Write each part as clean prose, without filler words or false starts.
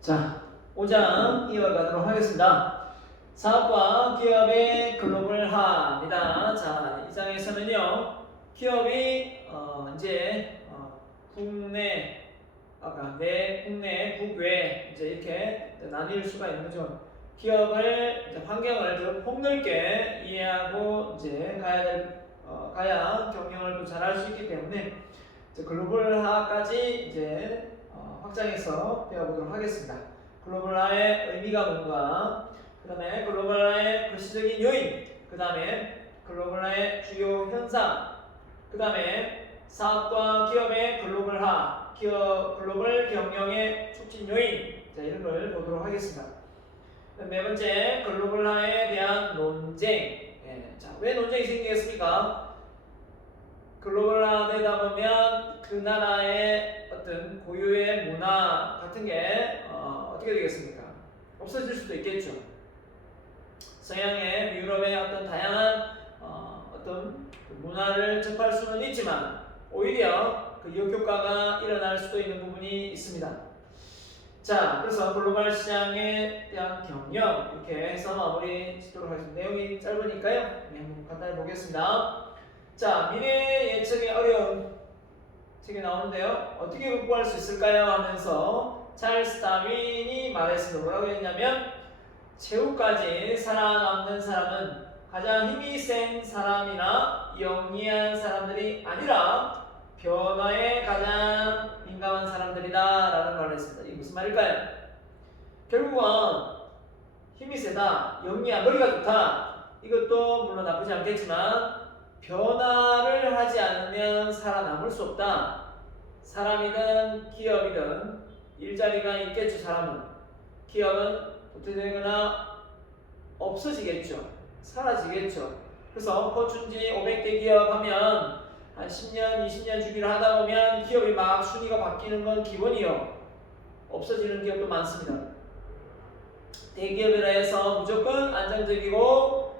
자, 5장 이어가도록 하겠습니다. 사업과 기업의 글로벌화입니다. 자, 이 장에서는요, 기업이 이제 국내, 국내, 국외 이제 이렇게 나뉠 수가 있는 거죠. 기업을 이제 환경을 더 폭넓게 이해하고 이제 가야 경영을 또 잘할 수 있기 때문에 이제 글로벌화까지 이제 확장해서 배워보도록 하겠습니다. 글로벌화의 의미가 뭔가, 그 다음에 글로벌화의 글씨적인 요인, 그 다음에 글로벌화의 주요 현상, 그 다음에 사업과 기업의 글로벌화, 글로벌 경영의 촉진 요인, 자, 이런 걸 보도록 하겠습니다. 네 번째, 글로벌화에 대한 논쟁. 자, 왜 논쟁이 생기겠습니까? 글로벌화되다 보면 그 나라의 어떤 고유의 문화 같은 게 어떻게 되겠습니까? 없어질 수도 있겠죠. 서양의 유럽의 어떤 다양한 어떤 문화를 접할 수는 있지만 오히려 그 역효과가 일어날 수도 있는 부분이 있습니다. 자, 그래서 글로벌 시장에 대한 경영 이렇게 해서 마무리 짓도록 하겠습니다. 내용이 짧으니까요. 한번 간단히 보겠습니다. 자, 미래 예측이 어려운 책이 나오는데요. 어떻게 극복할 수 있을까요? 하면서 찰스 다윈이 말했습니다. 뭐라고 했냐면 최후까지 살아남는 사람은 가장 힘이 센 사람이나 영리한 사람들이 아니라 변화에 가장 민감한 사람들이다 라는 말을 했습니다. 이게 무슨 말일까요? 결국은 힘이 세다, 영리한, 머리가 좋다, 이것도 물론 나쁘지 않겠지만 변화를 하지 않으면 살아남을 수 없다. 사람이든 기업이든 일자리가 있겠죠. 사람은. 기업은 어떻게 되거나 없어지겠죠. 사라지겠죠. 그래서 포춘지 500대 기업 하면 한 10년, 20년 주기를 하다 보면 기업이 막 순위가 바뀌는 건 기본이요. 없어지는 기업도 많습니다. 대기업이라 해서 무조건 안정적이고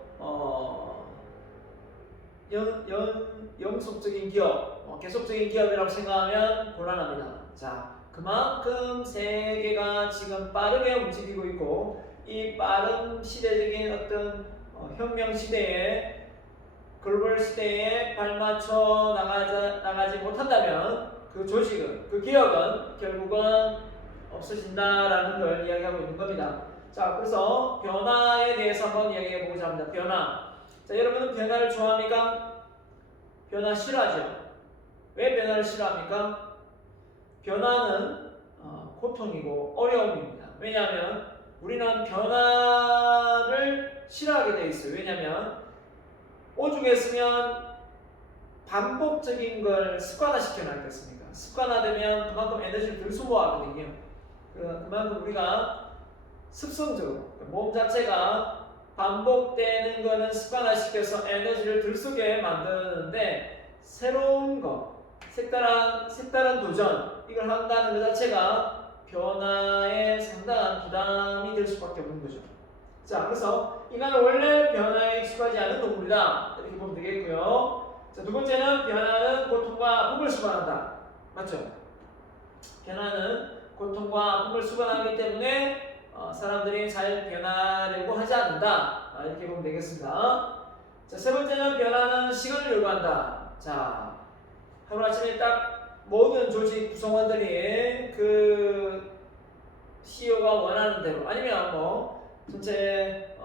영속적인 기업, 계속적인 기업이라고 생각하면 곤란합니다. 자, 그만큼 세계가 지금 빠르게 움직이고 있고 이 빠른 시대적인 어떤 혁명 시대에 글로벌 시대에 발맞춰 나가지 못한다면 그 조직은, 그 기업은 결국은 없어진다라는 걸 이야기하고 있는 겁니다. 자, 그래서 변화에 대해서 한번 이야기해 보고자 합니다. 변화. 자, 여러분은 변화를 좋아합니까? 변화 싫어하죠? 왜 변화를 싫어합니까? 변화는 고통이고 어려움입니다. 왜냐하면 우리는 변화를 싫어하게 되어 있어요. 왜냐하면 오죽했으면 반복적인 걸 습관화시켜 놨겠습니까? 습관화되면 그만큼 에너지를 덜 소모하거든요. 그만큼 우리가 습성적으로 몸 자체가 반복되는 거는 습관화시켜서 에너지를 덜 쓰게 만드는데 새로운 거, 색다른 도전 이걸 한다는 것 자체가 변화에 상당한 부담이 될 수밖에 없는 거죠. 자, 그래서 인간은 원래 변화에 익숙하지 않은 동물이다 이렇게 보면 되겠고요. 자, 두 번째는 변화는 고통과 아픔을 수반한다. 맞죠? 변화는 고통과 아픔을 수반하기 때문에 사람들이 잘 변하려고 하지 않는다. 이렇게 보면 되겠습니다. 자, 세 번째는 변화는 시간을 요구한다. 자, 하루아침에 딱 모든 조직 구성원들이 그 CEO가 원하는 대로 아니면 전체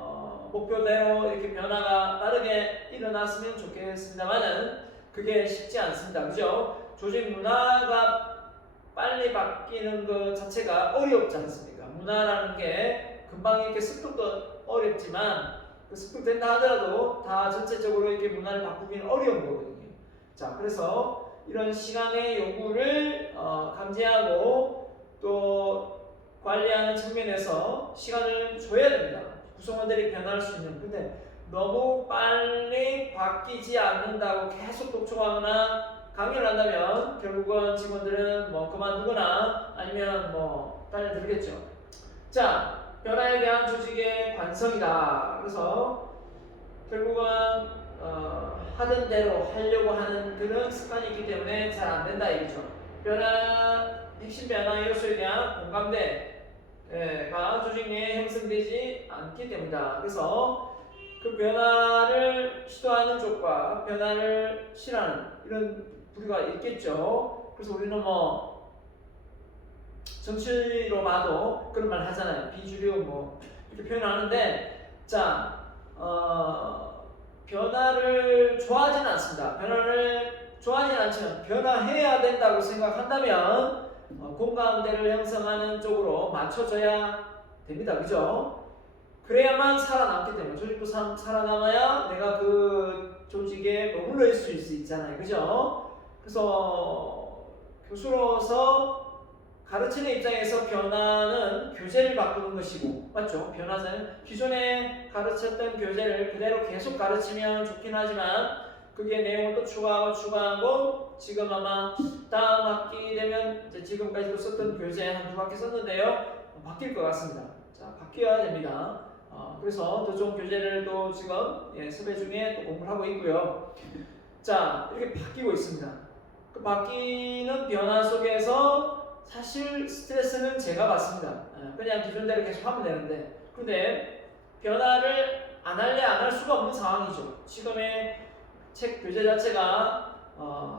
목표대로 이렇게 변화가 빠르게 일어났으면 좋겠습니다만은 그게 쉽지 않습니다. 그죠? 조직 문화가 빨리 바뀌는 것 자체가 어렵지 않습니까? 문화라는 게 금방 이렇게 습득도 어렵지만 그 습득된다 하더라도 다 전체적으로 이렇게 문화를 바꾸기는 어려운 거거든요. 자, 그래서 이런 시간의 요구를 감지하고 또 관리하는 측면에서 시간을 줘야 됩니다. 구성원들이 변할 수 있는. 근데 너무 빨리 바뀌지 않는다고 계속 독촉하거나 강요를 한다면 결국은 직원들은 그만두거나 아니면 달려들겠죠. 자, 변화에 대한 조직의 관성이다. 그래서 결국은 하던 대로 하려고 하는 그런 습관이 있기 때문에 잘 안 된다 이거죠. 핵심 변화 요소에 대한 공감대 변화가 조직 내에 형성되지 않기 때문이다. 그래서 그 변화를 시도하는 쪽과 변화를 싫어하는 이런 부류가 있겠죠. 그래서 우리는 뭐 정치로 봐도 그런 말 하잖아요. 비주류 뭐 이렇게 표현하는데, 자, 변화를 좋아하지는 않습니다. 변화를 좋아하지는 않지만 변화해야 된다고 생각한다면 공감대를 형성하는 쪽으로 맞춰줘야 됩니다. 그죠? 그래야만 살아남기 때문에, 조직도 살아남아야 내가 그 조직에 머물러 있을 수 있잖아요. 그죠? 그래서 교수로서 가르치는 입장에서 변화는 교재를 바꾸는 것이고, 맞죠? 변화는 기존에 가르쳤던 교재를 그대로 계속 가르치면 좋긴 하지만 그게 내용을 또 추가하고 지금 아마 다음 학기 되면 이제 지금까지도 썼던 교재 한 두 학기 썼는데요, 바뀔 것 같습니다. 자, 바뀌어야 됩니다. 그래서 더 좋은 교재를 또 지금 섭외 중에 또 공부를 하고 있고요. 자, 이렇게 바뀌고 있습니다. 그 바뀌는 변화 속에서 사실 스트레스는 제가 받습니다. 그냥 기존대로 계속 하면 되는데, 근데 변화를 안 할래 안 할 수가 없는 상황이죠. 지금의 책 교재 자체가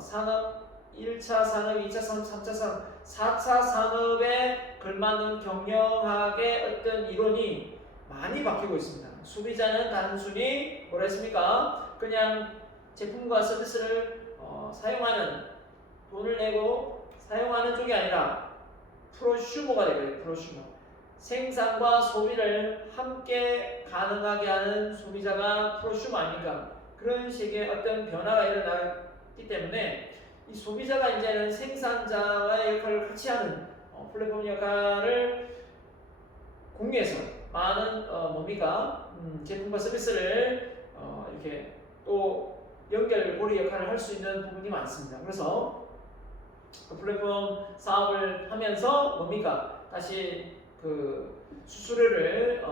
산업 1차 산업, 2차 산업, 3차 산업, 4차 산업에 걸맞는 경영학의 어떤 이론이 많이 바뀌고 있습니다. 소비자는 단순히 뭐라 했습니까? 그냥 제품과 서비스를 사용하는, 돈을 내고 사용하는 쪽이 아니라 프로슈머가 되거든요. 프로슈머. 생산과 소비를 함께 가능하게 하는 소비자가 프로슈머 아닙니까? 그런 식의 어떤 변화가 일어났기 때문에 이 소비자가 이제는 생산자와의 역할을 같이 하는 플랫폼 역할을 공유해서 많은 뭡니까? 제품과 서비스를 이렇게 또 연결고리 역할을 할 수 있는 부분이 많습니다. 그래서 그 플랫폼 사업을 하면서 뭡니까? 다시 그 수수료를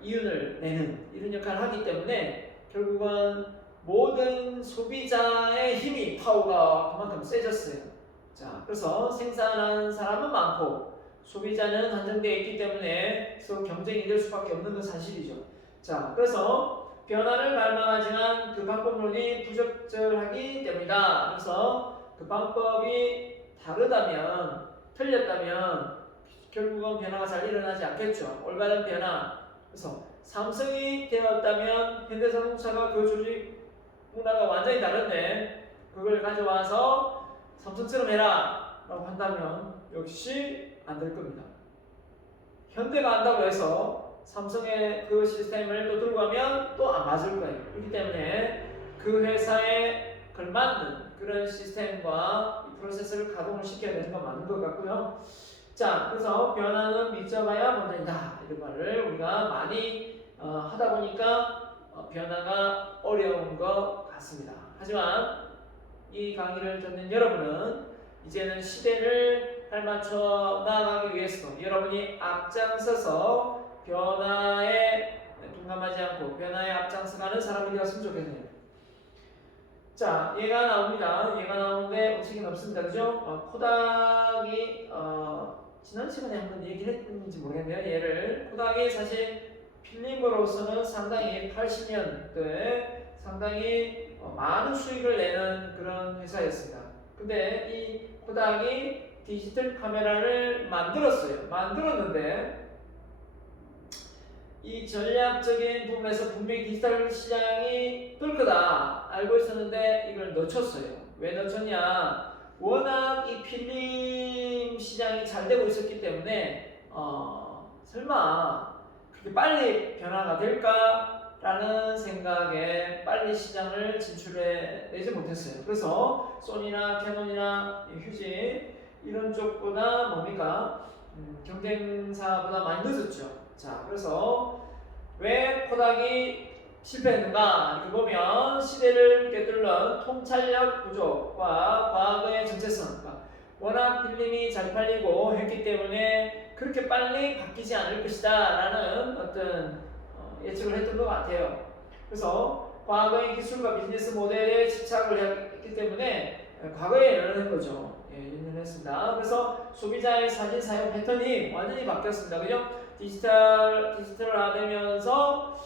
이윤을 내는 이런 역할을 하기 때문에 결국은 모든 소비자의 힘이, 파워가 그만큼 세졌어요. 자, 그래서 생산하는 사람은 많고 소비자는 한정되어 있기 때문에 서로 경쟁이 될 수밖에 없는 건 사실이죠. 자, 그래서 변화를 갈망하지만 그 방법론이 부적절하기 때문이다. 그래서 그 방법이 다르다면, 틀렸다면 결국은 변화가 잘 일어나지 않겠죠. 올바른 변화. 그래서 삼성이 되었다면 현대자동차가 그 조직 문화가 완전히 다른데 그걸 가져와서 삼성처럼 해라 라고 한다면 역시 안 될 겁니다. 현대가 한다고 해서 삼성의 그 시스템을 또 들고 가면 또 안 맞을 거예요. 그렇기 때문에 그 회사에 걸맞는 그런 시스템과 이 프로세스를 가동을 시켜야 되는 건 맞는 것 같고요. 자, 그래서 변화는 믿져봐야 먼저이다. 이런 말을 우리가 많이 하다 보니까 변화가 어려운 것 같습니다. 하지만 이 강의를 듣는 여러분은 이제는 시대를 발맞춰 나아가기 위해서 여러분이 앞장서서 변화에 둔감하지 않고 변화에 앞장서가는 사람이 되었으면 좋겠네요. 자, 얘가 나옵니다. 얘가 나오는데 책은 없습니다. 그죠? 코닥이 지난 시간에 한번 얘기를 했는지 모르겠네요. 얘를 코닥이 사실 필름으로서는 상당히 80년대에 상당히 많은 수익을 내는 그런 회사였습니다. 근데 이 코닥이 디지털 카메라를 만들었는데 이 전략적인 부분에서 분명히 디지털 시장이 뜰 거다 알고 있었는데 이걸 놓쳤어요. 왜 놓쳤냐? 워낙 이 필름 시장이 잘 되고 있었기 때문에 설마 그렇게 빨리 변화가 될까라는 생각에 빨리 시장을 진출해 내지 못했어요. 그래서 소니나 캐논이나 휴지 이런 쪽보다 뭡니까? 경쟁사보다 많이 늦었죠. 자, 그래서 왜 코닥이 실패했는가? 이렇게 보면 시대를 꿰뚫는 통찰력 부족과 과거의 정체성, 워낙 필름이 잘 팔리고 했기 때문에 그렇게 빨리 바뀌지 않을 것이다 라는 어떤 예측을 했던 것 같아요. 그래서 과거의 기술과 비즈니스 모델에 집착을 했기 때문에 과거에 열어낸 거죠. 연연했습니다. 그래서 소비자의 사진 사용 패턴이 완전히 바뀌었습니다. 그죠? 디지털화되면서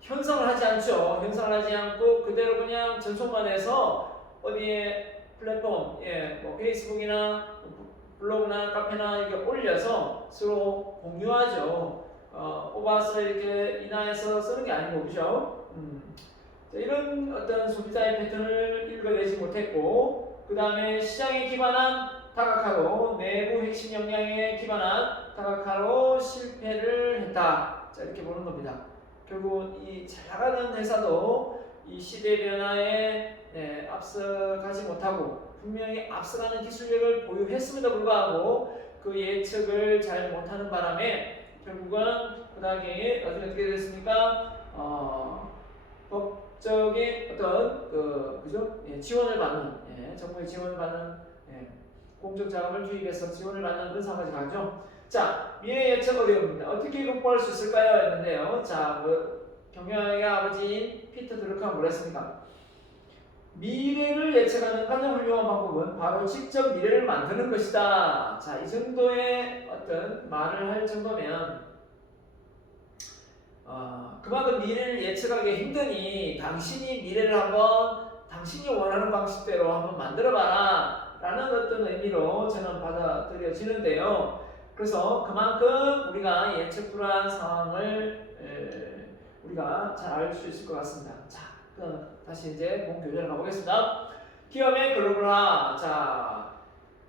현상을 하지 않죠. 현상을 하지 않고 그대로 그냥 전송만 해서 어디에 플랫폼, 뭐 페이스북이나 블로그나 카페나 이렇게 올려서 서로 공유하죠. 뽑아서 이렇게 인화해서 쓰는 게 아니고, 그죠? 이런 어떤 소비자의 패턴을 읽어내지 못했고, 그 다음에 시장에 기반한 다각화로, 내부 핵심 역량에 기반한 다각화로 실패를 했다. 자, 이렇게 보는 겁니다. 결국 이 잘 나가는 회사도 이 시대 변화에 앞서가지 못하고 분명히 앞서가는 기술력을 보유했음에도 불구하고 그 예측을 잘 못하는 바람에 결국은 나중에 어떻게 됐습니까? 법적인 어떤 그죠? 지원을 받는 정부의 지원을 받는 공적 자금을 투입해서 지원을 받는 그런 상황까지 가죠. 자, 미래 예측 어려움입니다. 어떻게 극복할 수 있을까요? 했는데요. 자, 경영학의 아버지인 피터 드루크가 뭐랬습니까? 미래를 예측하는 가장 훌륭한 방법은 바로 직접 미래를 만드는 것이다. 자, 이 정도의 어떤 말을 할 정도면 그만큼 미래를 예측하기 힘드니 당신이 미래를 한번 당신이 원하는 방식대로 한번 만들어봐라 라는 어떤 의미로 저는 받아들여지는데요. 그래서 그만큼 우리가 예측 불허한 상황을 우리가 잘 알 수 있을 것 같습니다. 자, 그럼 다시 이제 본교재를 가보겠습니다. 기업의 글로벌화. 자,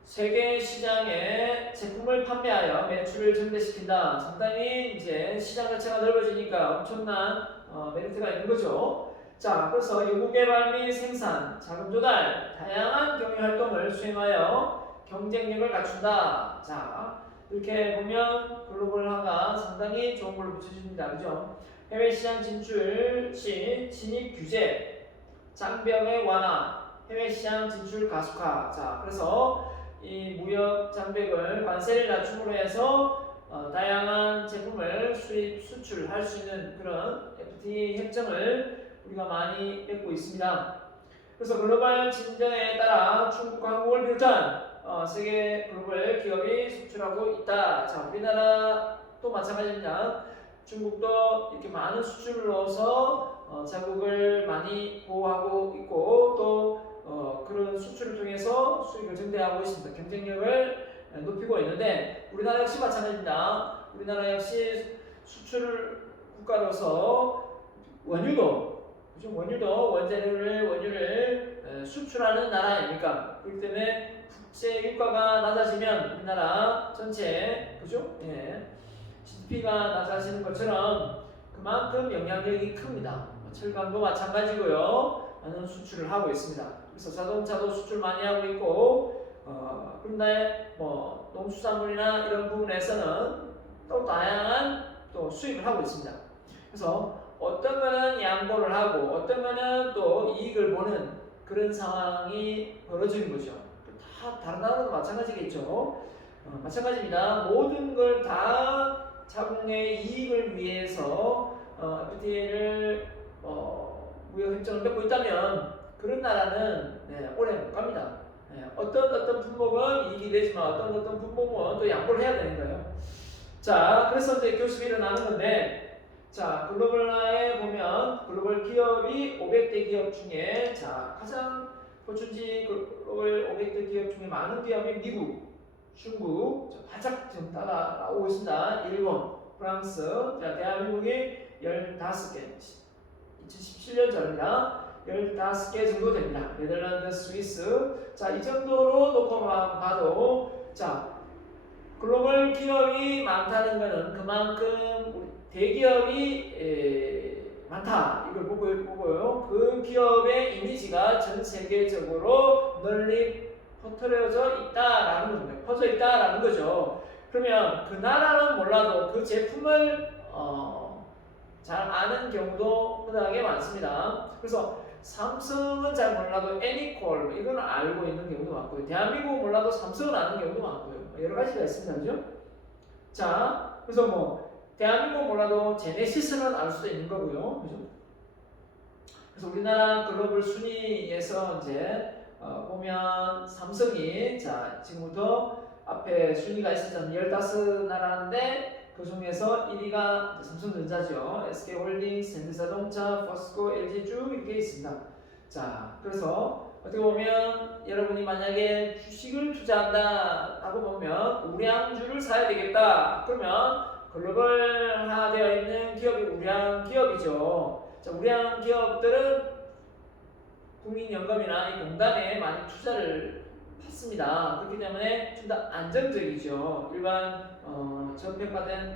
세계 시장에 제품을 판매하여 매출을 증대시킨다. 상당히 이제 시장 자체가 넓어지니까 엄청난 메리트가 있는 거죠. 자, 그래서 연구개발 및 생산, 자금 조달, 다양한 경영 활동을 수행하여 경쟁력을 갖춘다. 자, 이렇게 보면 글로벌화가 상당히 좋은 걸로 붙여집니다. 그죠? 해외 시장 진출 시 진입 규제, 장벽의 완화, 해외 시장 진출 가속화. 자, 그래서 이 무역 장벽을 관세를 낮춤으로 해서 다양한 제품을 수입 수출할 수 있는 그런 FTA 협정을 우리가 많이 맺고 있습니다. 그래서 글로벌 진전에 따라 중국과 한국을 비롯한 세계 글로벌 기업이 수출하고 있다. 자, 우리나라도 마찬가지입니다. 중국도 이렇게 많은 수출을 넣어서 자국을 많이 보호하고 있고 또 그런 수출을 통해서 수익을 증대하고 있습니다. 경쟁력을 높이고 있는데 우리나라 역시 마찬가지입니다. 우리나라 역시 수출 국가로서 원유도 원유를 수출하는 나라 아닙니까? 그렇기 때문에 국제 유가가 낮아지면 우리나라 전체 그죠? GDP가 낮아지는 것처럼 그만큼 영향력이 큽니다. 철강도 마찬가지고요. 많은 수출을 하고 있습니다. 그래서 자동차도 수출 많이 하고 있고 그런데 뭐 농수산물이나 이런 부분에서는 또 다양한 또 수입을 하고 있습니다. 그래서 어떤 거는 양보를 하고 어떤 거는 또 이익을 보는 그런 상황이 벌어지는 거죠. 다 다른 나라도 마찬가지겠죠. 마찬가지입니다. 모든 걸 다 자국의 이익을 위해서 FTA를 무역 협정을 맺고 있다면 그런 나라는 오래 못 갑니다. 어떤 품목은 이익이 되지만 어떤 품목은 또 양보를 해야 되는 거예요. 자, 그래서 이제 교습이 일어나는 건데, 자, 글로벌화에 보면 글로벌 기업이 500대 기업 중에 자 가장 포춘지 글로벌 500대 기업 중에 많은 기업이 미국, 중국, 바짝 지금 따라오고 있습니다. 일본, 프랑스, 자, 대한민국이 15개, 2017년 전입니다. 15개 정도 됩니다. 네덜란드, 스위스. 자, 이 정도로 놓고 봐도, 자, 글로벌 기업이 많다는 것은 그만큼 대기업이 많다. 이걸 보고요. 그 기업의 이미지가 전 세계적으로 널리 퍼져 있다라는 겁니다. 퍼져 있다라는 거죠. 그러면 그 나라는 몰라도 그 제품을 잘 아는 경우도 흔하게 많습니다. 그래서 삼성은 잘 몰라도 애니콜 이건 알고 있는 경우도 많고요. 대한민국은 몰라도 삼성은 아는 경우도 많고요. 여러 가지가 있습니다. 그죠? 자, 그래서 뭐 대한민국은 몰라도 제네시스는 알 수도 있는 거고요. 그죠? 그래서 우리나라 글로벌 순위에서 이제 보면 삼성이 자 지금부터 앞에 순위가 있었던 15나라인데 그 중에서 1위가 삼성전자죠. SK홀딩스, 현대자동차, 포스코, LG주 이렇게 있습니다. 자, 그래서 어떻게 보면 여러분이 만약에 주식을 투자한다라고 보면 우량주를 사야 되겠다. 그러면 글로벌화되어 있는 기업이 우량 기업이죠. 자, 우량 기업들은 국민연금이나 이 공단에 많이 투자를 받습니다. 그렇기 때문에 좀 더 안정적이죠. 일반 저평가된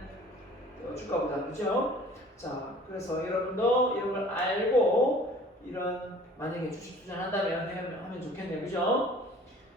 주가보다 그죠? 자, 그래서 여러분도 이런 걸 알고 이런 만약에 주식 투자를 한다면 하면 좋겠네요. 그죠?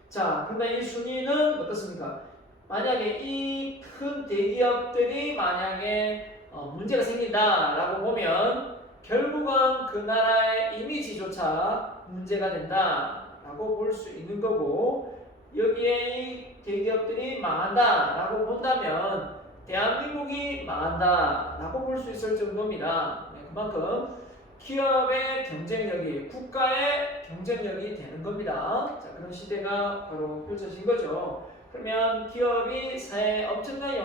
자, 그런데 이 순위는 어떻습니까? 만약에 이 큰 대기업들이 만약에 문제가 생긴다라고 보면 결국은 그 나라의 이미지조차 문제가 된다라고 볼 수 있는 거고 여기에 이 대기업들이 망한다라고 본다면 대한민국이 망한다라고 볼 수 있을 정도입니다. 그만큼 기업의 경쟁력이 국가의 경쟁력이 되는 겁니다. 자, 그런 시대가 바로 펼쳐진 거죠. 그러면 기업이 사회에 엄청난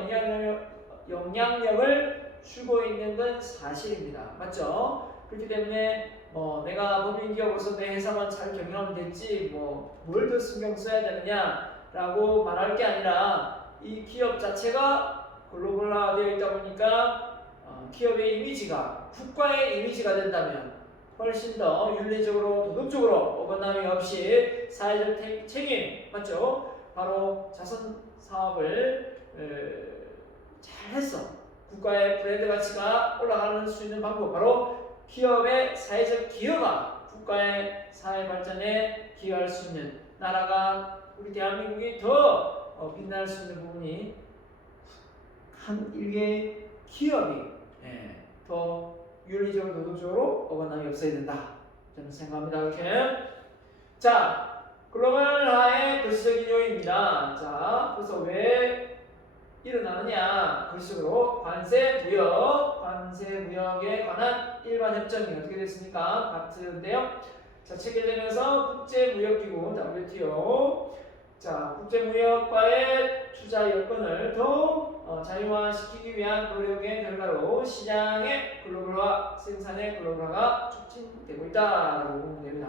영향력을 주고 있는 건 사실입니다. 맞죠? 그렇기 때문에 내가 법인기업으로서 내 회사만 잘 경영하면 됐지 뭘 더 신경 써야 되느냐라고 말할 게 아니라 이 기업 자체가 글로벌화되어 있다 보니까 기업의 이미지가 국가의 이미지가 된다면 훨씬 더 윤리적으로 도덕적으로 어긋남이 없이 사회적 책임 맞죠? 바로 자선 사업을 잘해서 국가의 브랜드 가치가 올라가는 수 있는 방법 바로 기업의 사회적 기여가 국가의 사회 발전에 기여할 수 있는 나라가 우리 대한민국이 더 빛날 수 있는 부분이 한 일개의 기업이 더 윤리적으로 도덕적으로 어긋남이 없어야 된다 저는 생각합니다. 이렇게 자 글로벌화의 글씨적인 요인입니다. 자 그래서 왜 일어나느냐 글씨적으로 관세 무역에 관한 일반 협정이 어떻게 됐습니까? 같은데요. 자 체결되면서 국제무역기구 WTO 자 국제무역과의 투자 여건을 더 자유화시키기 위한 노력의 결과로 시장의 글로벌화, 생산의 글로벌화가 촉진되고 있다라고 보면 됩니다.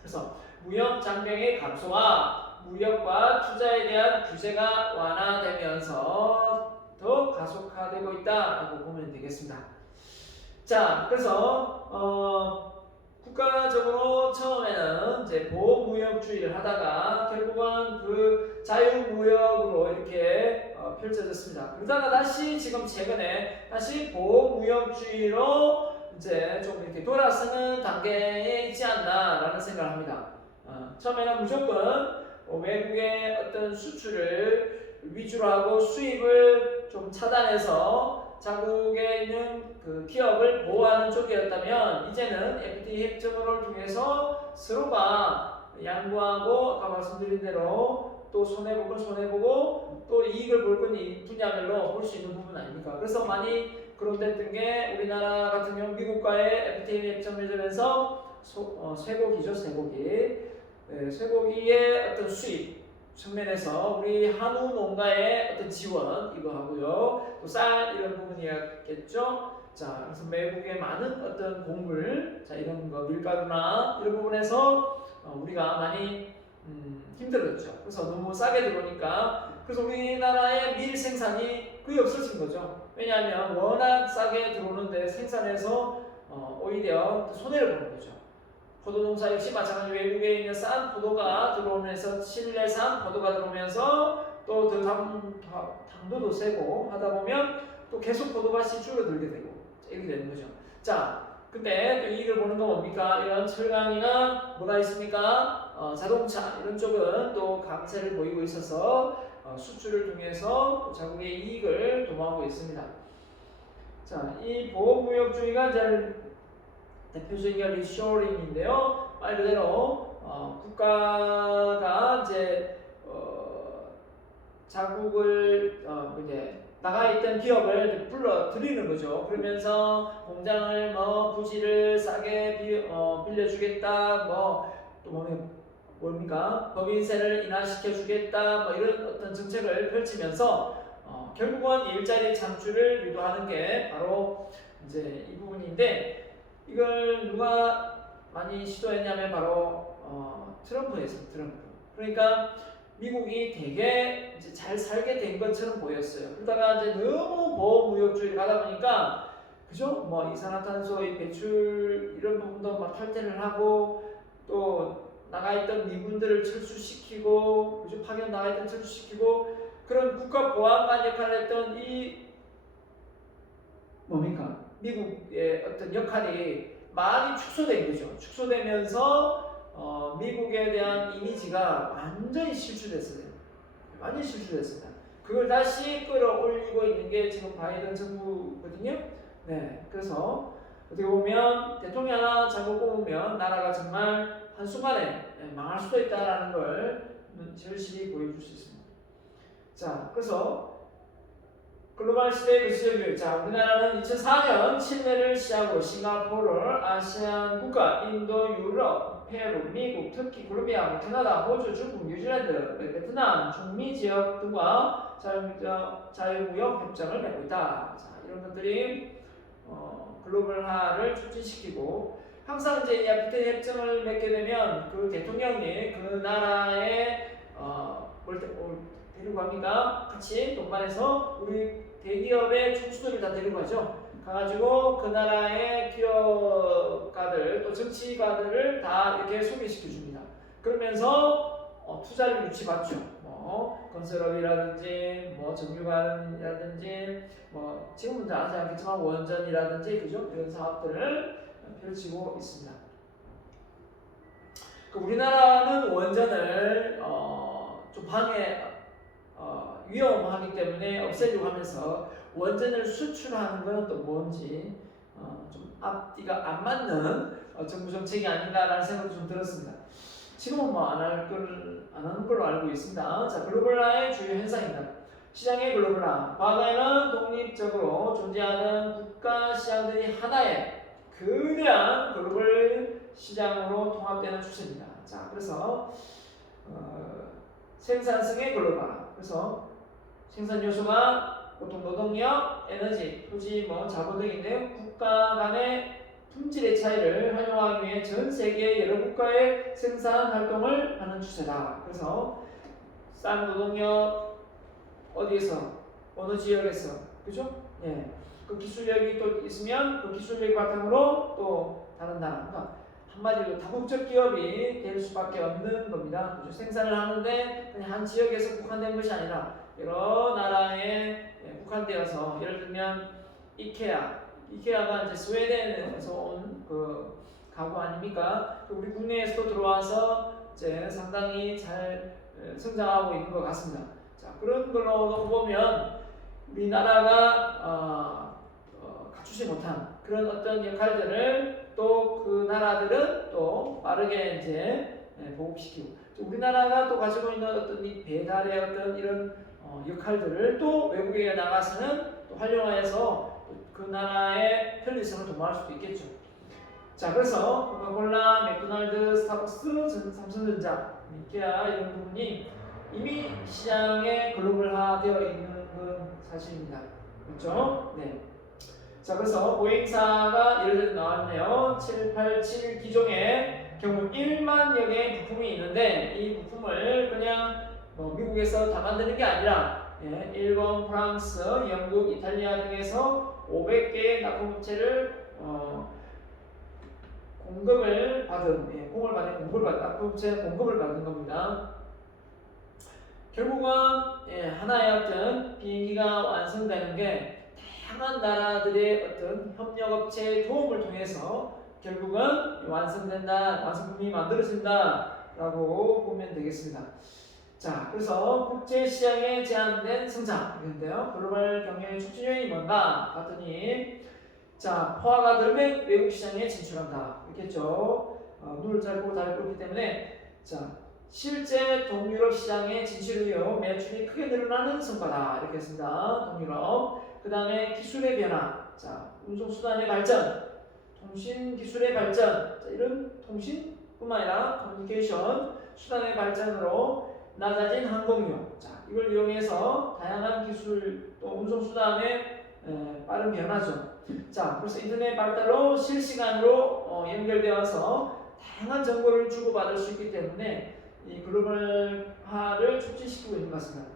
그래서 무역 장벽의 감소와 무역과 투자에 대한 규제가 완화되면서 더 가속화되고 있다라고 보면 되겠습니다. 자, 그래서 국가적으로 처음에는 이제 보호무역주의를 하다가 결국은 그 자유무역으로 이렇게 펼쳐졌습니다. 그러다가 다시 지금 최근에 다시 보호무역주의로 이제 좀 이렇게 돌아서는 단계에 있지 않나라는 생각을 합니다. 처음에는 무조건 외국의 어떤 수출을 위주로 하고 수입을 좀 차단해서 자국에 있는 그 기업을 보호하는 쪽이었다면 이제는 FTA 협정을 통해서 서로가 양보하고 아까 말씀드린 대로 또 손해보고 또 이익을 볼 건 이 분야별로 볼 수 있는 부분 아닙니까? 그래서 많이 그런됐던 게 우리나라 같은 경우 미국과의 FTA 협정 맺으면서 쇠고기죠, 쇠고기의 어떤 수입 측면에서 우리 한우 농가의 어떤 지원 이거 하고요. 또 쌀 이런 부분이었겠죠. 자, 그래서 외국의 많은 어떤 곡물, 자 이런 거 밀가루나 이런 부분에서 우리가 많이 힘들었죠. 그래서 너무 싸게 들어오니까 그래서 우리나라의 밀 생산이 거의 없어진 거죠. 왜냐하면 워낙 싸게 들어오는데 생산해서 오히려 손해를 보는 거죠. 포도농사 역시 마찬가지 외국에 있는 싼 포도가 들어오면서 칠레산 포도가 들어오면서 또 더 당도도 세고 하다 보면 또 계속 포도밭이 줄어들게 되고 이렇게 되는 거죠. 자, 근데 또 이익을 보는 건 뭡니까? 이런 철강이나 뭐가 있습니까? 자동차 이런 쪽은 또 강세를 보이고 있어서 수출을 통해서 자국의 이익을 도모하고 있습니다. 자, 이 보호무역주의가 이제 대표적인 게 리쇼링인데요. 말 그대로 국가가 이제 자국을 이제 나가 있던 기업을 불러들이는 거죠. 그러면서 공장을 부지를 싸게 빌려주겠다, 또 뭡니까? 법인세를 인하시켜 주겠다. 뭐 이런 어떤 정책을 펼치면서 결국은 일자리 창출을 유도하는 게 바로 이제 이 부분인데 이걸 누가 많이 시도했냐면 바로 트럼프였어요. 트럼프. 그러니까 미국이 되게 이제 잘 살게 된 것처럼 보였어요. 그러다가 이제 너무 보호무역주의를 가다 보니까 그죠? 뭐 이산화탄소 배출 이런 부분도 막 탈퇴를 하고 또 나가있던 미군들을 철수시키고 그죠? 파견 나가있던 철수시키고 그런 국가 보안관 역할을 했던 이 뭡니까? 미국의 어떤 역할이 많이 축소된 거죠. 축소되면서 미국에 대한 이미지가 완전히 실추됐어요. 완전히 실추됐습니다. 그걸 다시 끌어올리고 있는 게 지금 바이든 정부거든요. 네, 그래서 어떻게 보면 대통령 하나 잘못 뽑으면 나라가 정말 한순간에 망할 수도 있다는 걸 절실히 보여줄 수 있습니다. 자, 그래서 글로벌 시대의 글씨교육. 자, 우리나라는 2004년 칠레를 시작으로 싱가포르, 아시안 국가, 인도, 유럽, 페루, 미국, 터키, 콜롬비아, 캐나다, 호주, 중국, 뉴질랜드, 베트남, 중미 지역 등과 자유무역 협정을 맺고 있다. 자, 이런 것들이 글로벌화를 촉진시키고 항상 이제 이 FTA 협정을 맺게 되면 그 대통령이 그 나라의 데리고 갑니까? 같이 동반해서 우리 대기업의 총수들을 다 데리고 가죠. 가가지고 그 나라의 기업가들 또 정치가들을 다 이렇게 소개시켜 줍니다. 그러면서 투자를 유치받죠. 뭐 건설업이라든지 뭐 정유관이라든지 뭐 지금은 잘 아지 않겠지만 원전이라든지 그죠? 이런 사업들을 펼치고 있습니다. 우리나라는 원전을 좀 위험하기 때문에 없애려고 하면서 원전을 수출하는 것은 또 뭔지 좀 앞뒤가 안 맞는 정부 정책이 아닌가라는 생각도 좀 들었습니다. 지금은 뭐 안 하는 걸로 알고 있습니다. 자, 글로벌화의 주요 현상입니다. 시장의 글로벌화. 과거에는 독립적으로 존재하는 국가 시장들이 하나의 거대한 글로벌 시장으로 통합되는 추세입니다. 자, 그래서 생산성의 글로벌화. 그래서 생산 요소가 보통 노동력, 에너지, 토지, 자본 등인데요. 국가 간의 품질의 차이를 활용하기 위해 전 세계 여러 국가의 생산 활동을 하는 추세다. 그래서 싼 노동력 어디에서 어느 지역에서 그죠? 예. 그 기술력이 또 있으면 그 기술력 바탕으로 또 다른 나라. 그러니까 한마디로 다국적 기업이 될 수밖에 없는 겁니다. 그죠? 생산을 하는데 그냥 한 지역에서 국한된 것이 아니라 여러 나라에 국한되어서 예를 들면 이케아가 이제 스웨덴에서 온 그 가구 아닙니까? 우리 국내에서도 들어와서 이제 상당히 잘 성장하고 있는 것 같습니다. 자, 그런 걸로 보면 우리나라가 갖추지 못한 그런 어떤 역할들을 또 그 나라들은 또 빠르게 이제 보급시키고 우리나라가 또 가지고 있는 어떤 이 배달의 어떤 이런 역할들을 또 외국에 나가서는 또 활용하여서 그 나라의 편리성을 도모할 수도 있겠죠. 자, 그래서 코카콜라, 맥도날드, 스타벅스, 삼성전자, 이케아 이런 부분이 이미 시장에 글로벌화되어 있는 건 사실입니다. 그렇죠? 네. 자, 그래서 보잉사가 예를 들어 나왔네요. 787 기종의 경우 1만여 개의 부품이 있는데 이 부품을 그냥 미국에서 다 만드는 게 아니라 일본, 프랑스, 영국, 이탈리아 등에서 500개의 납품업체를 공급을 받은 납품업체 공급을 받는 겁니다. 결국은 하나의 어떤 비행기가 완성되는 게 다양한 나라들의 어떤 협력업체의 도움을 통해서 결국은 완성품이 만들어진다라고 보면 되겠습니다. 자, 그래서 국제시장에 제한된 성장인데요. 글로벌 경영의 촉진 요인이 뭔가 봤더니 자, 포화가 늘면 외국 시장에 진출한다. 이렇겠죠. 눈을 잘 보고 다리 꼴기 때문에 자, 실제 동유럽 시장의 진출을 위해 매출이 크게 늘어나는 성과다. 이렇게 했습니다. 동유럽. 그 다음에 기술의 변화. 자, 운송수단의 발전, 통신 기술의 발전. 자, 이런 통신 뿐만 아니라 커뮤니케이션 수단의 발전으로 낮아진 항공료, 자 이걸 이용해서 다양한 기술 또 운송 수단의 빠른 변화죠. 자 그래서 인터넷 발달로 실시간으로 연결되어서 다양한 정보를 주고받을 수 있기 때문에 이 글로벌화를 촉진시키고 있는 것 같습니다.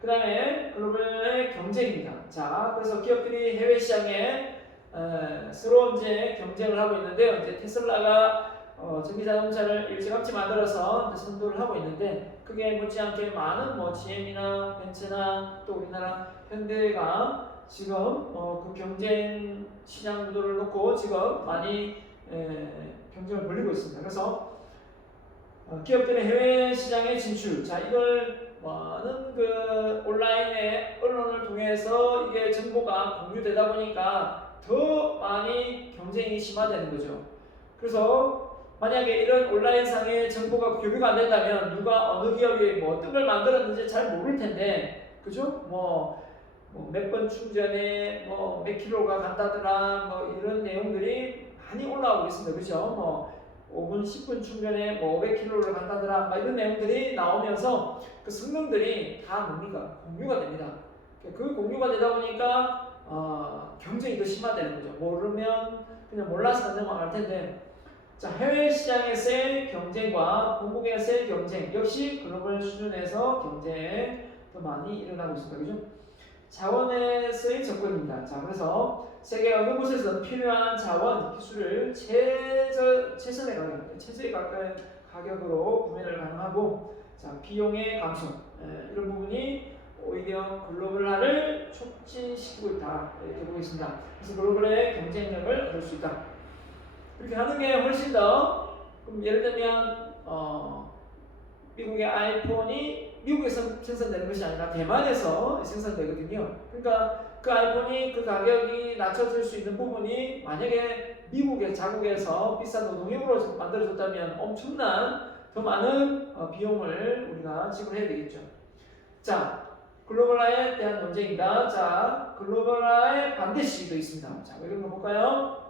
그 다음에 글로벌의 경쟁입니다. 자, 그래서 기업들이 해외 시장에 서로 이제 경쟁을 하고 있는데요. 이제 테슬라가 전기 자동차를 일찌감치 만들어서 선도를 하고 있는데 그게 못지않게 많은 뭐 GM이나 벤츠나 또 우리나라 현대가 지금 그 경쟁 시장 구도를 놓고 지금 많이 경쟁을 벌이고 있습니다. 그래서 기업들의 해외 시장의 진출, 자 이걸 많은 그 온라인의 언론을 통해서 이게 정보가 공유되다 보니까 더 많이 경쟁이 심화되는 거죠. 그래서 만약에 이런 온라인상의 정보가 교류가 안 된다면 누가 어느 기업이 뭐 어떤 걸 만들었는지 잘 모를 텐데, 그죠? 몇 번 충전에 뭐 몇 킬로가 간다더라, 뭐 이런 내용들이 많이 올라오고 있습니다. 그죠? 5분, 10분 충전에 뭐 500km를 간다더라 이런 내용들이 나오면서 그 성능들이 다 뭡니까? 공유가 됩니다. 그 공유가 되다 보니까 경쟁이 더 심화되는 거죠. 모르면 그냥 몰라서 넘어갈 텐데, 자 해외 시장에서의 경쟁과 본국에서의 경쟁 역시 글로벌 수준에서 경쟁 더 많이 일어나고 있습니다. 그죠? 자원에서의 접근입니다. 자 그래서 세계 어느 곳에서든 필요한 자원, 기술을 최선의 가격, 최저에 가까운 가격으로 구매를 가능하고, 자 비용의 감소 이런 부분이 오히려 글로벌화를 촉진시키고 있다 이렇게 보고 있습니다. 그래서 글로벌의 경쟁력을 얻을 수 있다. 이렇게 하는 게 훨씬 더, 그럼 예를 들면 미국의 아이폰이 미국에서 생산되는 것이 아니라 대만에서 생산되거든요. 그러니까 그 아이폰이 그 가격이 낮춰질 수 있는 부분이 만약에 미국의 자국에서 비싼 노동력으로 만들어졌다면 엄청난 더 많은 비용을 우리가 지불해야 되겠죠. 자, 글로벌화에 대한 논쟁입니다. 자, 글로벌화의 반대 시기도 있습니다. 자, 이런 거 볼까요?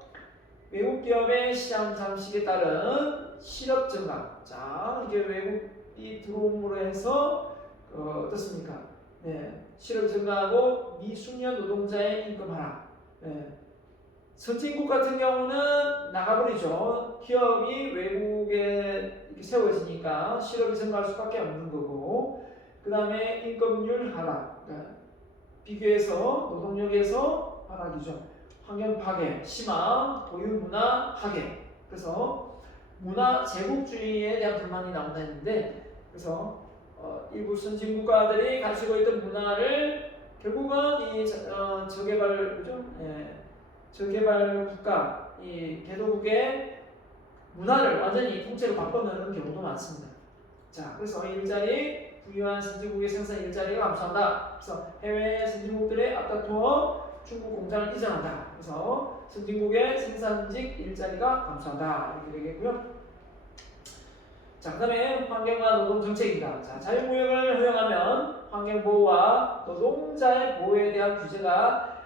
외국 기업의 시장 잠식에 따른 실업 증가. 자, 이게 외국이 들어옴으로 해서 어떻습니까? 네, 실업 증가하고 미숙련 노동자의 임금 하락. 네. 선진국 같은 경우는 나가버리죠. 기업이 외국에 이렇게 세워지니까 실업이 증가할 수밖에 없는 거고, 그 다음에 임금률 하락. 비교해서 노동력에서 하락이죠. 환경 파괴, 심화, 고유 문화 파괴. 그래서 문화 제국주의에 대한 불만이 나온다 했는데, 그래서 일부 선진국가들이 가지고 있던 문화를 결국은 이 저개발, 그죠? 저개발 국가, 이 개도국의 문화를 완전히 통째로 바꿔놓는 경우도 많습니다. 자, 그래서 일자리, 부유한 선진국의 생산 일자리가 감소한다. 그래서 해외 선진국들의 앞다투어 중국 공장을 이전한다. 그래서 선진국의 생산직 일자리가 감소한다. 이렇게 되겠고요. 자, 그 다음에 환경과 노동 정책입니다. 자, 자유무역을 허용하면 환경보호와 노동자의 보호에 대한 규제가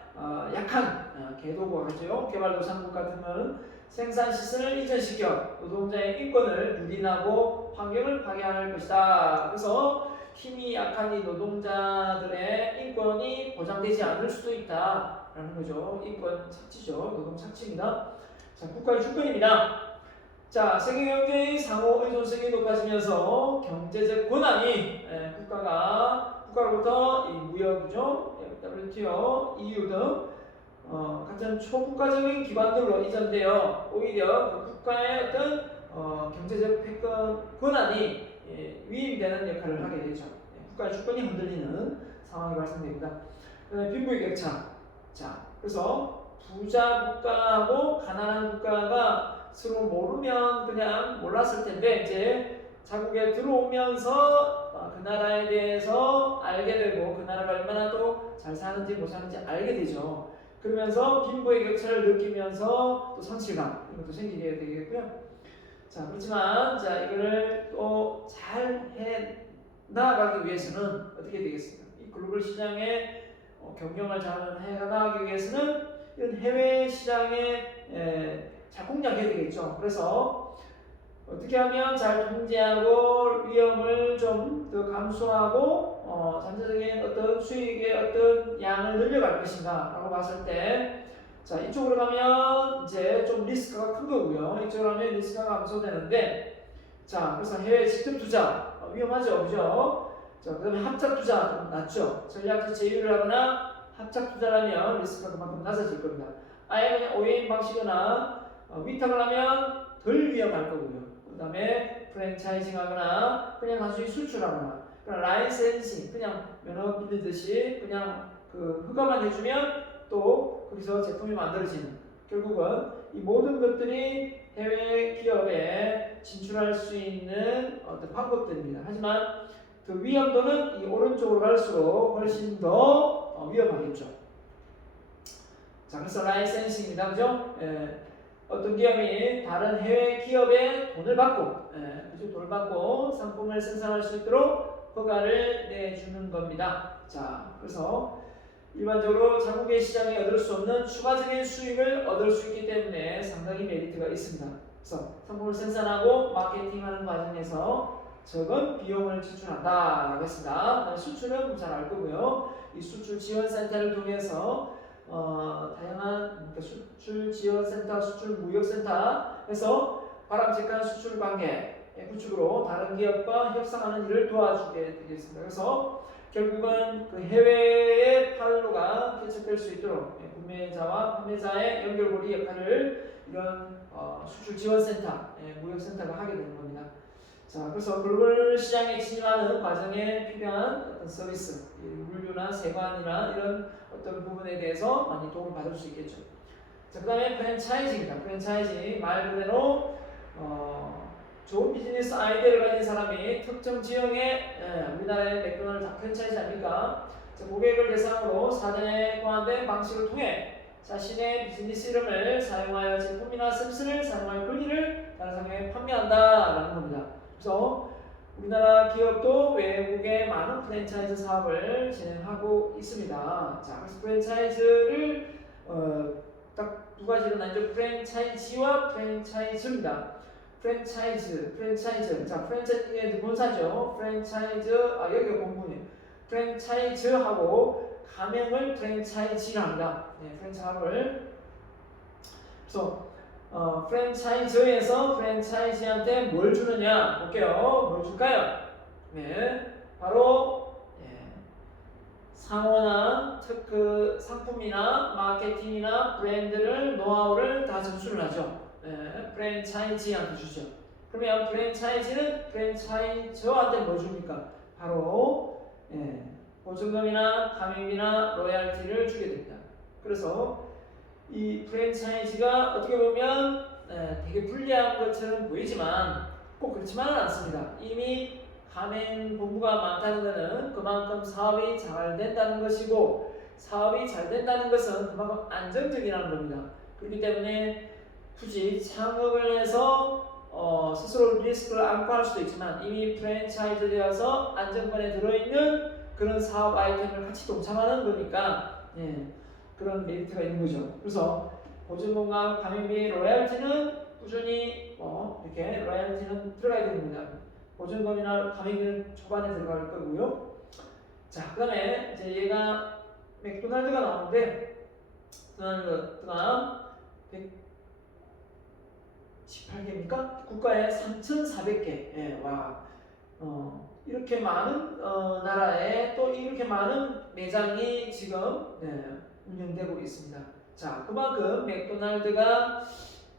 약한 개도국이죠. 개발도상국 같으면 생산시설을 이전시켜 노동자의 인권을 유린하고 환경을 파괴할 것이다. 그래서 힘이 약한 이 노동자들의 인권이 보장되지 않을 수도 있다라는 거죠. 인권 착취죠. 노동 착취입니다. 자, 국가의 주권입니다. 자, 세계 경제의 상호 의존성이 높아지면서 경제적 권한이 국가로부터 이 무역이죠, WTO, EU 등 같은 초국가적인 기관들로 이전되어 오히려 그 국가의 어떤 경제적 패권 권한이 위임되는 역할을 하게 되죠. 국가의 주권이 흔들리는 상황이 발생됩니다. 빈부의 격차. 자, 그래서 부자 국가하고 가난한 국가가 서로 모르면 그냥 몰랐을 텐데, 이제 자국에 들어오면서 그 나라에 대해서 알게 되고 그 나라가 얼마나 또 잘 사는지 못 사는지 알게 되죠. 그러면서 빈부의 격차를 느끼면서 또 성실감 이런 것도 생기게 되겠고요. 자, 그렇지만 자 이거를 또 잘 해 나가기 위해서는 어떻게 되겠습니까? 이 글로벌 시장에 경영을 잘 해 나가기 위해서는 이런 해외 시장에 잘 공략해야 되겠죠. 그래서 어떻게 하면 잘 통제하고 위험을 좀 더 감소하고 전체적인 어떤 수익의 어떤 양을 늘려갈 것인가 라고 봤을 때, 자, 이쪽으로 가면 이제 좀 리스크가 큰 거고요. 이쪽으로 가면 리스크가 감소되는데, 자, 그래서 해외 직접 투자 위험하죠, 그죠? 자, 그 다음에 합작 투자 좀 낮죠. 전략적 제휴를 하거나 합작 투자를 하면 리스크가 그만큼 낮아질 겁니다. 아예 그냥 OEM 방식이나 위탁을 하면 덜 위험할 거고요. 그 다음에 프랜차이징 하거나 그냥 단순히 수출하거나 그냥 라이센싱 그냥 면허 빌리듯이 그냥 그 허가만 해주면 또 거기서 제품이 만들어지는, 결국은 이 모든 것들이 해외 기업에 진출할 수 있는 어떤 방법들입니다. 하지만 그 위험도는 이 오른쪽으로 갈수록 훨씬 더 위험하겠죠. 자, 그래서 라이센싱입니다. 그죠? 어떤 기업이 다른 해외 기업에 돈을 받고, 그죠? 돈을 받고 상품을 생산할 수 있도록 허가를 내주는 겁니다. 자, 그래서 일반적으로 자국의 시장에 얻을 수 없는 추가적인 수익을 얻을 수 있기 때문에 상당히 메리트가 있습니다. 그래서 상품을 생산하고 마케팅하는 과정에서 적은 비용을 지출한다라고 했습니다. 수출은 잘 알 거고요. 이 수출 지원 센터를 통해서 다양한 수출 지원 센터, 수출 무역 센터에서 바람직한 수출 관계 구축으로 다른 기업과 협상하는 일을 도와주게 되겠습니다. 그래서 결국은 그 해외의 판로가 개척될 수 있도록 구매자와 판매자의 연결고리 역할을 이런 수출 지원 센터, 무역 센터가 하게 되는 겁니다. 자, 그래서 글로벌 시장에 진입하는 과정에 필요한 어떤 서비스, 물류나 세관이나 이런 어떤 부분에 대해서 많이 도움을 받을 수 있겠죠. 자, 그 다음에 프랜차이즈입니다. 프랜차이즈 말 그대로 좋은 비즈니스 아이디어를 가진 사람이 특정 지역에 우리나라의 맥도날드 다 프랜차이즈 아닙니까? 자, 고객을 대상으로 사전에 고안된 방식을 통해 자신의 비즈니스 이름을 사용하여 제품이나 서비스를 사용할 권리를 다른 사람에게 판매한다라는 겁니다. 그래서 우리나라 기업도 외국에 많은 프랜차이즈 사업을 진행하고 있습니다. 자, 그래서 프랜차이즈를 딱 두 가지로 나뉘죠. 프랜차이지와 프랜차이즈입니다. 프랜차이즈. 자, 프랜차이즈의 본사죠. 프랜차이즈, 여기가 본문이에요. 프랜차이즈하고 가명을 프랜차이지라 합니다. 프랜차이즈를. 그래서 프랜차이즈에서 프랜차이즈한테 뭘 주느냐 볼게요. 뭘 줄까요? 바로 상호나 특 상품이나 마케팅이나 브랜드를 노하우를 다 전수를 하죠. 프랜차이즈한테 주죠. 그러면 프랜차이즈는 프랜차이저한테 뭐 줍니까? 바로 보증금이나 가맹비나 로얄티를 주게 됩니다. 그래서 이 프랜차이즈가 어떻게 보면 되게 불리한 것처럼 보이지만 꼭 그렇지만은 않습니다. 이미 가맹 본부가 많다는 것은 그만큼 사업이 잘 된다는 것이고, 사업이 잘 된다는 것은 그만큼 안정적이라는 겁니다. 그렇기 때문에 굳이 창업을 해서 스스로 리스크를 안고 할 수도 있지만 이미 프랜차이즈 되어서 안정권에 들어있는 그런 사업 아이템을 같이 동참하는 거니까 그런 메리트가 있는 거죠. 그래서 보증금과 가맹비 로얄티는 꾸준히 이렇게 로얄티는 들어가야 됩니다. 보증금이나 가맹비는 초반에 들어갈 거고요. 자, 그 다음에 이제 얘가 맥도날드가 나오는데 맥도날드가 118개입니까? 국가에 3,400개. 와. 이렇게 많은 나라에 또 이렇게 많은 매장이 지금 운영되고 있습니다. 자, 그만큼 맥도날드가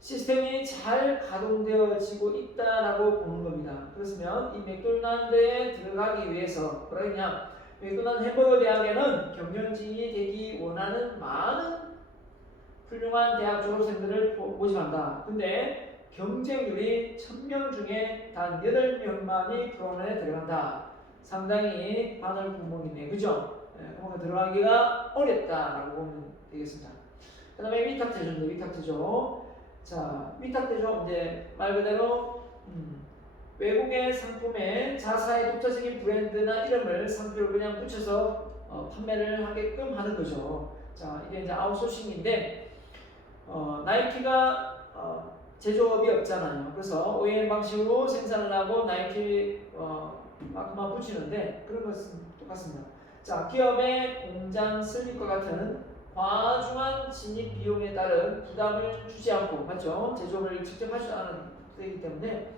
시스템이 잘 가동되어지고 있다라고 보는 겁니다. 그렇으면 이 맥도날드에 들어가기 위해서 뭐냐? 맥도날드 햄버거 대학에는 경영진이 되기 원하는 많은 훌륭한 대학 졸업생들을 모집한다. 근데 경쟁률이 1000명 중에 단 8명만이 프로그램에 들어간다. 상당히 바늘구멍이네. 그죠? 그만큼 들어가기가 어렵다라고 보면 되겠습니다. 그 다음에 위탁제조. 자, 위탁제조 이제 말 그대로 외국의 상품에 자사의 독자적인 브랜드나 이름을 상표를 그냥 붙여서 판매를 하게끔 하는 거죠. 자, 이게 이제 아웃소싱인데 나이키가 제조업이 없잖아요. 그래서 OEM 방식으로 생산을 하고 나이키 마크만 붙이는데 그런 것은 똑같습니다. 자, 기업의 공장 설립과 같은 과중한 진입 비용에 따른 부담을 주지 않고, 맞죠? 제조업을 직접 하지 않아도 되기 때문에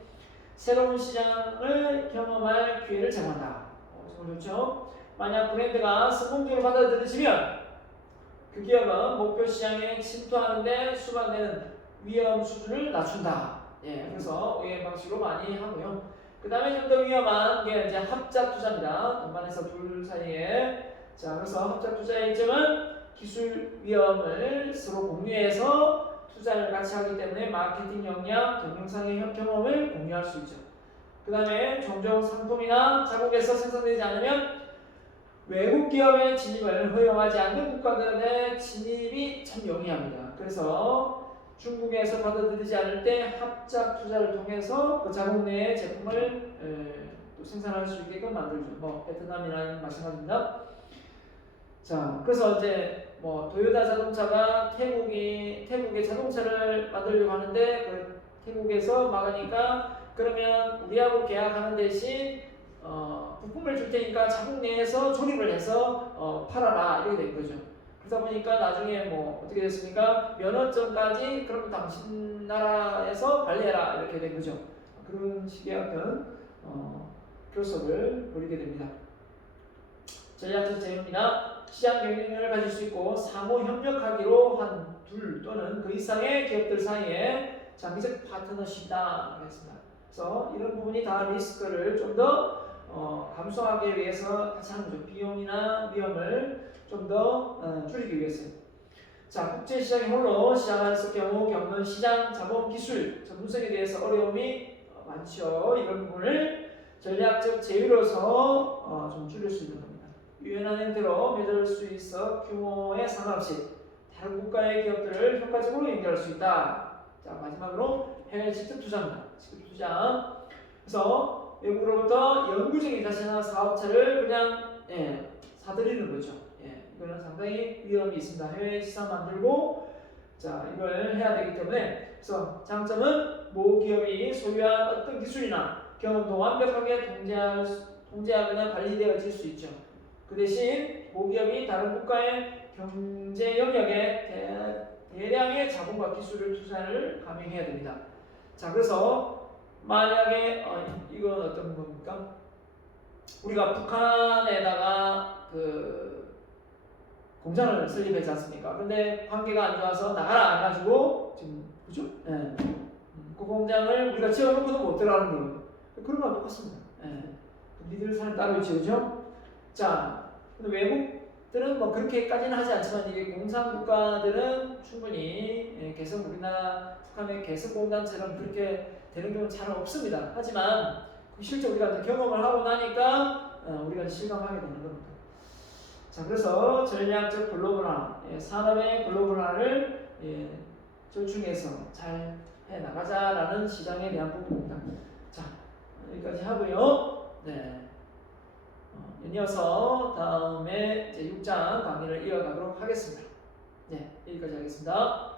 새로운 시장을 경험할 기회를 제공한다. 정말 좋죠? 만약 브랜드가 성공적으로 받아들여지면 그 기업은 목표 시장에 침투하는데 수반되는 위험 수준을 낮춘다. 예, 그래서 OEM 방식으로 많이 하고요. 그 다음에 좀 더 위험한 게 이제 합작 투자입니다. 동반해서 둘 사이에. 자, 그래서 합작 투자의 이점은 기술 위험을 서로 공유해서 투자를 같이 하기 때문에 마케팅 역량, 경영상의 경험을 공유할 수 있죠. 그 다음에 종종 상품이나 자국에서 생산되지 않으면 외국 기업의 진입을 허용하지 않는 국가들의 진입이 참 용이합니다. 그래서 중국에서 받아들이지 않을 때 합작 투자를 통해서 그 자국 내의 제품을 또 생산할 수 있게끔 만들죠. 뭐 베트남이나 마찬가지입니다. 자, 그래서 이제 뭐 도요타 자동차가 태국의 자동차를 만들려고 하는데 그 태국에서 막으니까 그러면 우리하고 계약하는 대신 부품을 줄 테니까 자국 내에서 조립을 해서 팔아라 이렇게 된 거죠. 그러다 보니까 나중에 뭐 어떻게 됐습니까? 면허증까지 그럼 당신 나라에서 발리해라 이렇게 된 거죠. 그런 식의 어떤 교섭을 벌이게 됩니다. 전략적 제휴입니다. 시장 경쟁력을 가질 수 있고 상호 협력하기로 한 둘 또는 그 이상의 기업들 사이에 장기적 파트너십이다 했습니다. 그래서 이런 부분이 다 리스크를 좀 더 감소하기 위해서 같이 하는 거죠. 비용이나 위험을 좀 더 줄이기 위해서. 자, 국제시장이 홀로 시작했을 경우 겪는 시장, 자본, 기술, 전문성에 대해서 어려움이 많죠. 이런 부분을 전략적 제휴로서 좀 줄일 수 있는 겁니다. 유연한 형태로 맺을 수 있어 규모에 상관없이 다른 국가의 기업들을 효과적으로 연결할 수 있다. 자, 마지막으로 해외 직접 투자입니다. 직접 투자. 그래서 외국으로부터 영구적인 자신이나 사업체를 그냥 사들이는 거죠. 이거는 상당히 위험이 있습니다. 해외 시장 만들고 자, 이걸 해야 되기 때문에 그래서 장점은 모 기업이 소유한 어떤 기술이나 경험도 완벽하게 통제하거나 관리되어질 수 있죠. 그 대신 모 기업이 다른 국가의 경제 영역에 대량의 자본과 기술을 투자를 감행해야 됩니다. 자, 그래서 만약에 이건 어떤 겁니까? 우리가 북한에다가 그 공장을 설립했지 않습니까? 근데 관계가 안 좋아서 나가라 해가지고 지금 그죠? 그 공장을 우리가 지어놓고도 못 들어가는 거예요. 그런 거랑 똑같습니다. 니들 사람 따로 있죠, 그죠? 자, 근데 외국들은 뭐 그렇게까지는 하지 않지만 이게 공산 국가들은 충분히 개성 우리나라 북한의 개성공단처럼 그렇게 되는 경우는 잘 없습니다. 하지만 실제 우리가 경험을 하고 나니까 우리가 실감하게 되는 겁니다. 자, 그래서 전략적 글로벌화, 산업의 글로벌화를 절충해서 잘 해나가자라는 시장에 대한 부분입니다. 자, 여기까지 하고요. 이어서 다음에 제 6장 강의를 이어가도록 하겠습니다. 여기까지 하겠습니다.